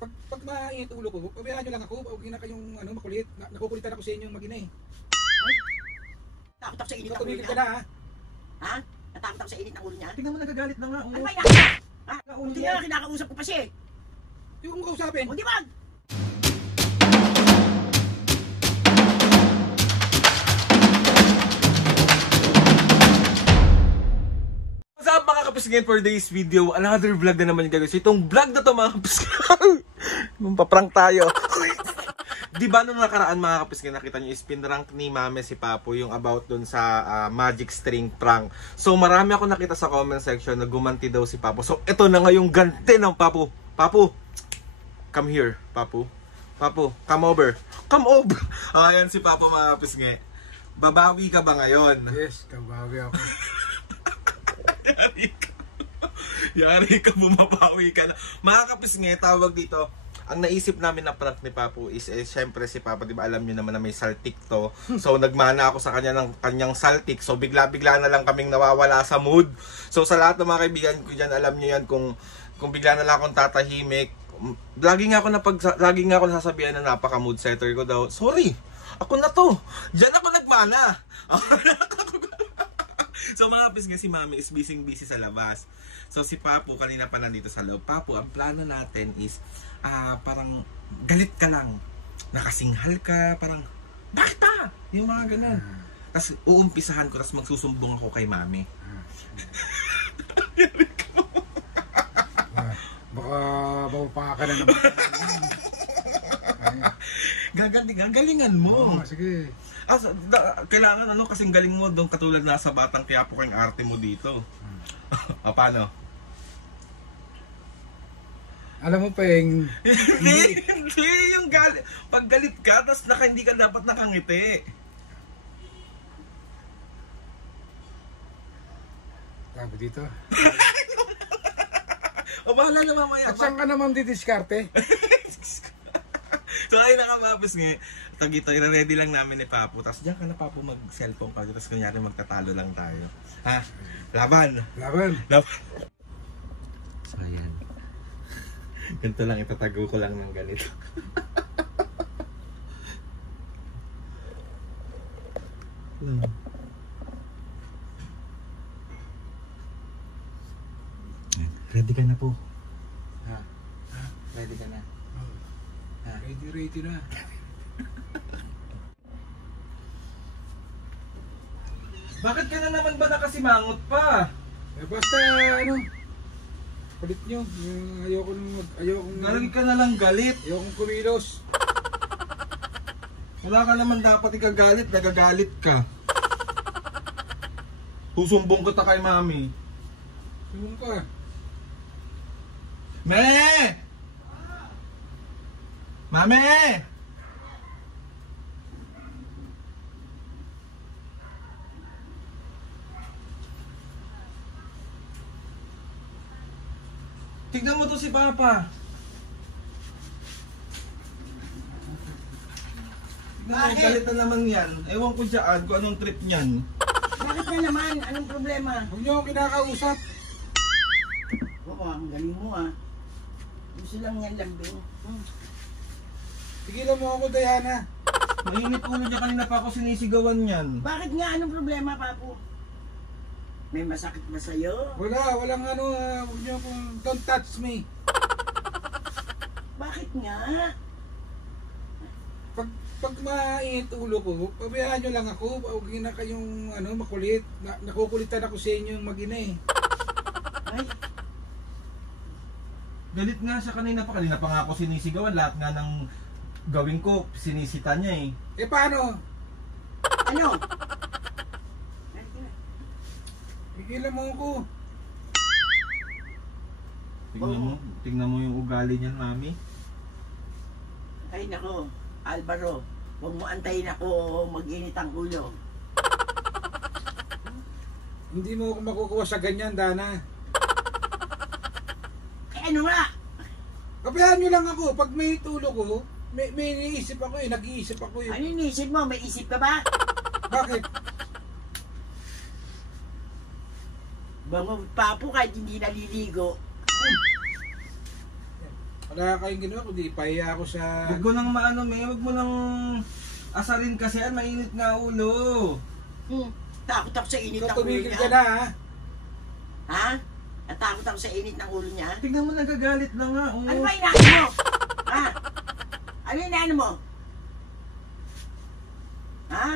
Pag mainit ulo ko, pabayaan nyo lang ako. Huwag na kayong makulit. Nakukulitan ako sa inyo mag-ina eh. Ay, takot ako sa init ng ulo Tumigil niya. ka na ha. Ha? Natakot ako sa init ng ulo niya? Tingnan mo, nagagalit na nga. Ano Oh. ba yan? Ha? Hindi nga kinakausap ko pa siya eh. Yung kong kausapin. O di ba? What's up mga kapisngin, for today's video, another vlog na naman yung gagawin. So itong vlog na to mga kapisngin, magpa-prank tayo. Di ba nung nakaraan mga kapisngin, nakita nyo is pinrank ni Mame si Papo yung about dun sa magic string prank. So marami ako nakita sa comment section na gumanti daw si Papo. So ito na nga yung ganti ng Papo. Papo, come here, Papo. Papo, come over. Come over. Ayan si Papo mga kapisngin. Babawi ka ba ngayon? Yes, kabawi ako. Yari ka, bumabawi ka na. Mga kapisngi, tawag dito. Ang naisip namin na prank ni Papo is, syempre si Papa, di ba alam niyo naman na may saltik to. So nagmana ako sa kanya ng kanyang saltik. So bigla-bigla na lang kaming nawawala sa mood. So sa lahat ng mga kaibigan ko dyan, alam niyo yan kung bigla na lang akong tatahimik. Lagi nga ako nasasabihan na napaka-mood setter ko daw. Sorry, ako na to. Diyan ako nagmana. So mga kapisngi, si Mami is busy sa labas. So si Papo kanina pa nandito sa loob. Papo, ang plano natin is parang galit ka lang, nakasinghal ka, parang bakit pa? Yung mga ganun. Tapos uumpisahan ko, tapos magsusumbong ako kay Mami. Baka mapanga ka na naman. Galingan mo. Oo, sige. Kailangan kasing galing mo doon, katulad na sa Batang Quiapo ko yung arte mo dito. Paano? Alam mo, Peng. Hindi yung galit. Pag galit ka, tapos hindi ka dapat nakangiti. Sabi dito. O bahala na mamaya. At saan ka naman didiskarte? So ayun na kamapis nga. Tagito, i-ready lang namin ni Papo. Tapos diyan ka na Papo mag-cellphone ka. Tapos kunyari magtatalo lang tayo. Ha? Laban! Laban. So ayan. Ganito lang, itatago ko lang ng ganito. Ready ka na po. Ha? Ready ka na. Ready na. Bakit ka na naman ba nakasimangot pa? Basta kulit nyo. Ayokong Galing ka na lang galit. ayokong kumilos. Wala ka naman dapat ikagalit, nagagalit ka. Susumbong kita kay Mami. Sumbong ka. Me! Mami! Tignan mo to si Papa. Tignan mo, Bakit? galit na naman yan. Ewan ko dyan kung anong trip niyan. Bakit na naman? Anong problema? Huwag nyo akong kinakausap. Oo, ang galing mo ah. Gusto lang yan lambing. Tigilan mo ako, Diana. Mainit ulo niya, kanina pa ako sinisigawan yan. Bakit nga? Anong problema, Papo? May masakit ba sa'yo? Walang huwag nyo akong, don't touch me. Bakit nga? Pag mainit ulo ko, pabayaan nyo lang ako. Huwag na kayong makulit. Nakukulitan ako sa inyo mag-ina eh. Ay, Galit nga siya kanina pa nga ako sinisigawan. Lahat nga ng gawin ko, sinisita niya eh. Eh paano? ano? Tigilan mo ako. Tingnan mo yung ugali niyan, Mami. Ay nako, Alvaro. Huwag mo antayin ako mag-init ang ulo. Hindi mo ako makukuha sa ganyan, Dana. Eh ano nga? Pabayaan nyo lang ako. Pag may tulo ko, may iniisip ako eh. Nag-iisip ako eh. Ano iniisip mo? May isip ka ba? Bakit? Bango Papo kahit hindi naliligo. Wala kayong ginawa, kundi ipahiya ako sa... Huwag mo nang maano, May. Huwag mo nang asarin kasi. Mainit nga ulo. Takot ako sa init Ikaw ng ulo tumigil niya. ka na ha. Ha? Natakot ako sa init ng ulo niya. Tignan mo, nagagalit na nga. Oh. Ano ba inaano mo? Ha? Ano inaano mo? Ha?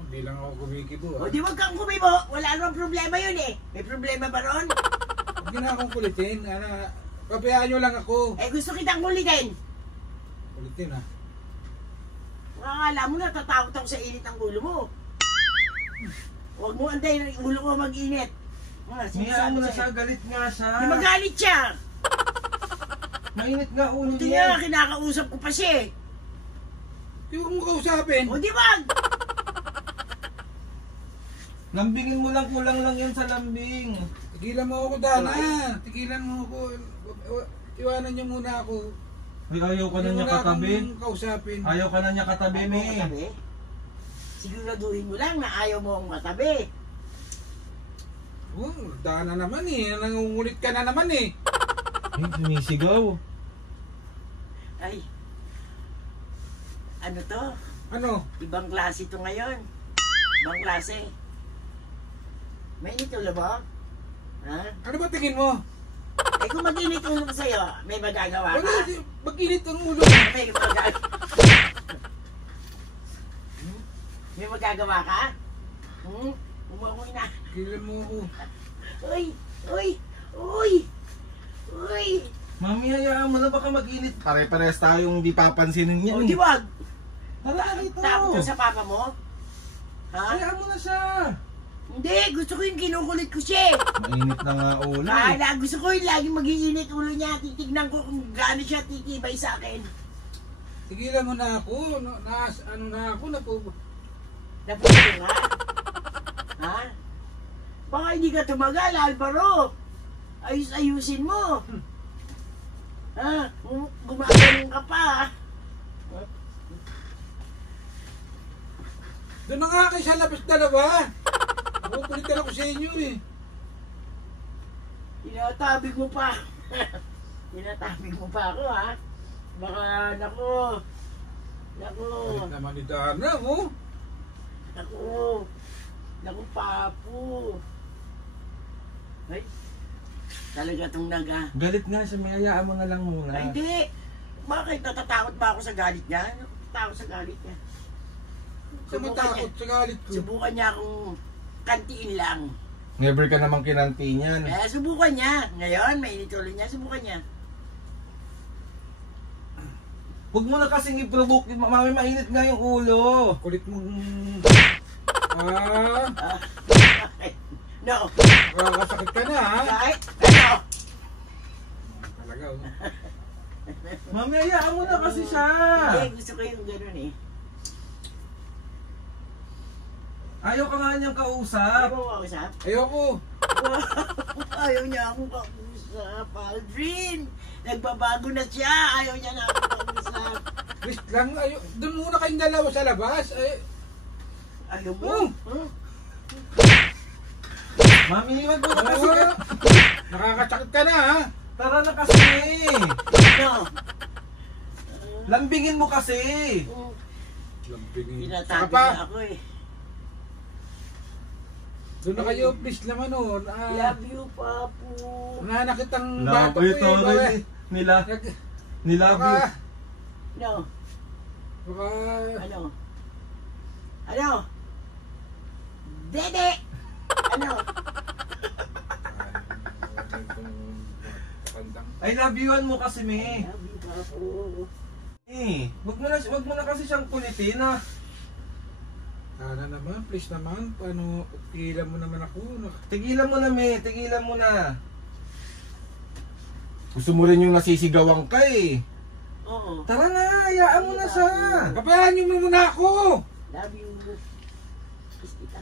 Hindi lang ako kumikibo ha. O di wag kang kumibo. Wala namang problema yun eh. May problema ba ron? Huwag niyo na akong kulitin. Pabayaan niyo lang ako. Eh gusto kitang kulitin. Kulitin ha. Akala mo natatakot ako sa init ng ulo mo. Huwag mo antayin ang ulo ko mag-init. Hayaan mo na siya, galit nga siya. Di magalit siya. Mainit nga ulo Buti niya. nga, kinakausap ko pa siya eh. Di huwag mo kausapin. O di wag. Lambingin mo lang, kulang lang yan sa lambing. Tigilan mo ako, Dana. Tigilan mo ako. Iwanan niyo muna ako. Uy, ayaw ka na Hindi niya mo na katabi. Hmm. akong kausapin. Ayaw ka na niya katabi, Ayaw mo May. katabi? Siguraduhin mo lang na ayaw mo akong katabi. Oh, Dana naman eh. Nangungulit ka na naman eh. Ay, sumisigaw. Ay. Ano to? Ano? Ibang klase to ngayon. Ibang klase. Mainit ulo mo? Ha? Ano ba tingin mo? Eh kung mag-init ulo ko sa'yo, may magagawa Wala, ka? mag-init ang ulo. May magagawa May magagawa ka? Umamoy na. Tigilan mo ako. Uy! Uy! Uy! Uy! Mami, hayaan mo na, baka mag-init. Pare-pares tayong di papansinin niya. O di wag! Tara, dito. Takot ka sa papa mo? Ha? Hayaan mo na siya. Hindi! Gusto ko yung kinukulit ko siya eh. Mainit na nga ulo. eh. Kaya gusto ko yung laging mag-iinit ulo niya. Titignan ko kung gaano siya titibay sa akin. Tigilan mo na ako. Ano na ako. Napuno nga? Ha? Baka hindi ka tumagal, Alvaro. Ayusin mo. Ha? Gumagano'n ka pa. Doon na nga kayo sa labas dalawa. Kukulitan ako sa inyo eh. Tinatabig mo pa. Tinatabig mo pa ako, ha? Baka, naku. Galit naman ni Dana mo. Naku, papu. Ay, talaga itong Galit nga siya, May. Hayaan mo na lang muna. Ay, hindi. Bakit? Natatakot ba ako sa galit niya? Natatakot sa galit niya. Sa matakot sa galit ko. Subukan niya akong kantiin lang. Never ka namang kinanti niyan. Subukan niya. Ngayon, mainit ulo niya. Subukan niya. Huwag mo na kasing i-provoke. Mami, mainit nga yung ulo. Kulit mong... No. Kakasakit ka na ha. Kahit, ano? Talaga oh. Mami, hayaan mo na kasi siya. Hindi, gusto ko yung gano'n eh. Ayaw ka nga niyang kausap. Ayaw mo kausap? Ayoko. Ayaw niya akong kausap, Aldrin. Nagbabago na siya. Ayaw niya na akong kausap. Please lang. Doon muna kayong dalawa sa labas. Ayaw mo? Mami, wag mo na kasi. Nakakasakit ka na ha. Tara na kasi. No. Lambingin mo kasi. Pinatabi pa. na ako eh. Doon na kayo, please naman oh. Love you, Papu. Nanakit ang bata ko Ito, eh. nila. Baka, Nilove you. No. baka, Ano? Ano? Dede! Ano? I love you-an mo kasi, May. Love you, Papu. Wag mo na kasi siyang kulitin, ha. sana naman, please naman. Paano, tigilan mo naman ako. Tigilan mo na, May. Tigilan mo na. Gusto mo rin yung nasisigawan ka, eh. Oo. Tara na, hayaan mo na siya. Pabayaan niyo muna ako. Love you. Kiss kita.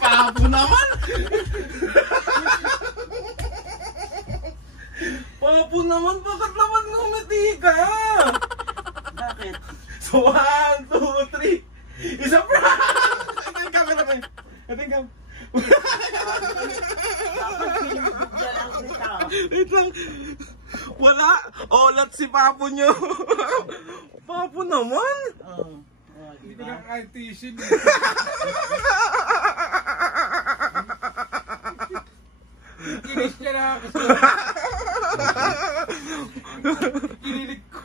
Papo naman. Papo naman, bakit naman ngumiti ka? Bakit? So, 1, 2, 3. Isa prank! Ito yung camera, May. Ito yung camera. Dapat pinubog na lang kita. Wait lang. Wala. Olat si Papo nyo. Papo naman. Oh, Hindi ko diba? nakaka-tissue. Kinis niya na ako. Kinilig ko.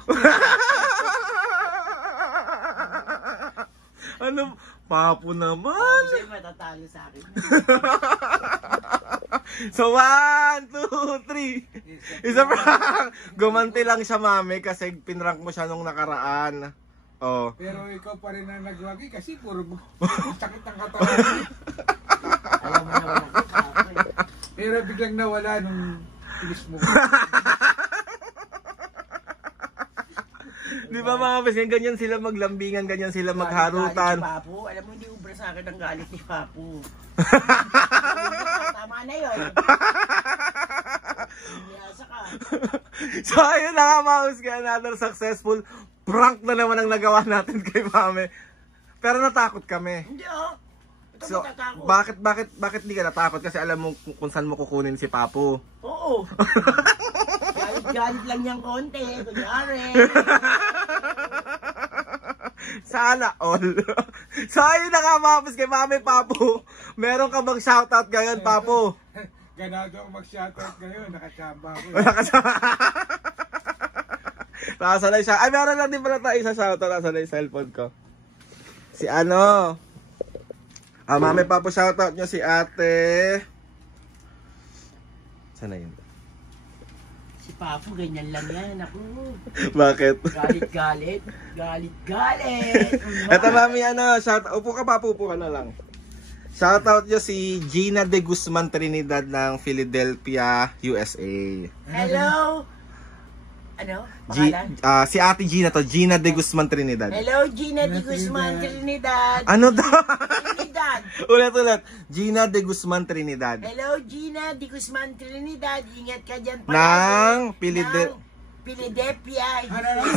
Ano? Papo naman. Kasi matatalo sa akin. So, 1, 2, 3. Isa pa. Gumanti lang siya, mami, kasi pinrank mo siya nung nakaraan. Oh. Pero ikaw pa rin ang nagwagi kasi puro sakit ng katawan. Alam mo naman ako, Papo eh. Pero biglang nawala nung kinis mo. Di ba mga kapis, ganyan sila maglambingan, ganyan sila magharutan. Galit ni Papo. Alam mo, hindi ubra sa akin ang galit ni Papo. Tama na yun. Umiyasa ka. So ayun na nga mga kapis, another successful prank na naman ang nagawa natin kay mami. Pero natakot kami. Hindi oh. Ito So, matatakot. bakit di ka natakot? Kasi alam mo kung saan mo kukunin si Papo. Oo. Galit lang niyang konti. Kunyari. Sana all. So ayun na nga mga kapis, kay mami Papo. Meron ka bang shoutout ngayon, Papo? Ganado ako mag-shoutout ngayon. Nakachamba ako. Wala ka sa... Nakasanay siya. Ay, meron lang din pala tayo sa shoutout. Nakasanay yung cellphone ko. Si ano? Mami Papo, shoutout nyo si ate. Sana yun? Si Papo, ganyan lang yan. Ako. Bakit? Galit-galit. Galit-galit. Eto mami, ano, upo ka Papo, upo ka na lang. Shoutout nyo si Gina de Guzman Trinidad ng Philadelphia, USA. Hello. Ano? Pangalan? Si ate Gina to, Gina de Guzman Trinidad. Hello, Gina de Guzman Trinidad. Ano daw? Trinidad. Ulit. Gina de Guzman Trinidad. Hello, Gina de Guzman Trinidad. Ingat ka dyan pala. Ng Philadelphia. Ano?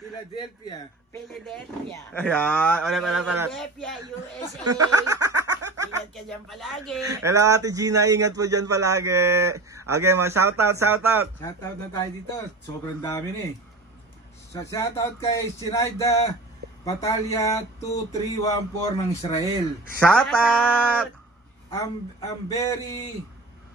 Philadelphia. Philadelphia. Ayan, ulit. Philadelphia, USA. Ingat ka dyan palagi. Hello ate Gina, ingat po dyan palagi. Okay, mga shoutout. Shoutout na tayo dito. Sobrang dami na eh. Shoutout kay Sinaida Batalya 2314 ng Israel. Shoutout! Amberi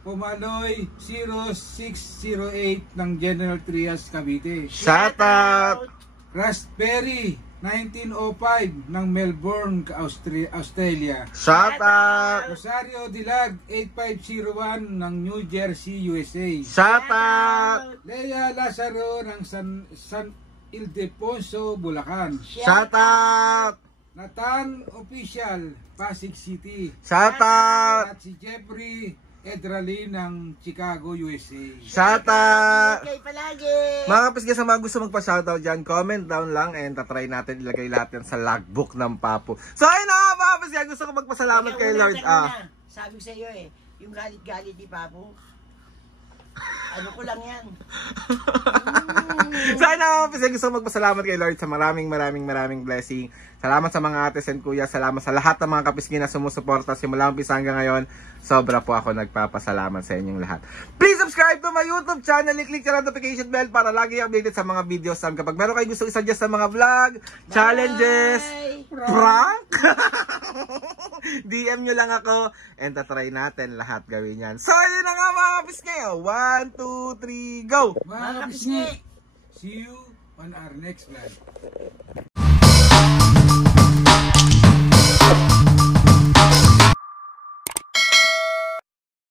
Pumaloy 0608 ng General Trias, Cavite. Shoutout! Raspberry 1905 ng Melbourne, Australia. Shoutout! Rosario Dilag 8501 ng New Jersey, USA. Shoutout! Lea Lazaro ng San Ildefonso, Bulacan. Shoutout! Nathan Official, Pasig City. Shoutout! At si Jeffrey Edralin ng Chicago, USA. Shoutout! Ingat kayo palagi. Mga kapisga, sa mga gusto magpa-shoutout dyan, comment down lang and tatry natin ilagay lahat yan sa logbook ng Papo. So ayun na mga kapisga, gusto ko magpasalamat kay Lord. Sabi ko sa iyo eh, yung galit-galit ni Papo, ano ko lang yan. So ayun na mga kapisga, gusto ko magpasalamat kay Lord sa maraming blessing. Salamat sa mga ates and kuya, salamat sa lahat ng mga kapisga na sumusuporta simula umpisa hanggang ngayon. Sobra po ako nagpapasalamat sa inyong lahat. Please subscribe to my YouTube channel, click the notification bell para lagi updated sa mga videos namin. Kapag meron kayo gusto i-suggest sa mga vlog, challenges, prank, DM nyo lang ako and tatry natin lahat gawin yan. So yun na nga mga kapisga, 1, 2, 3, go! Mga kapisngi, see you on our next vlog.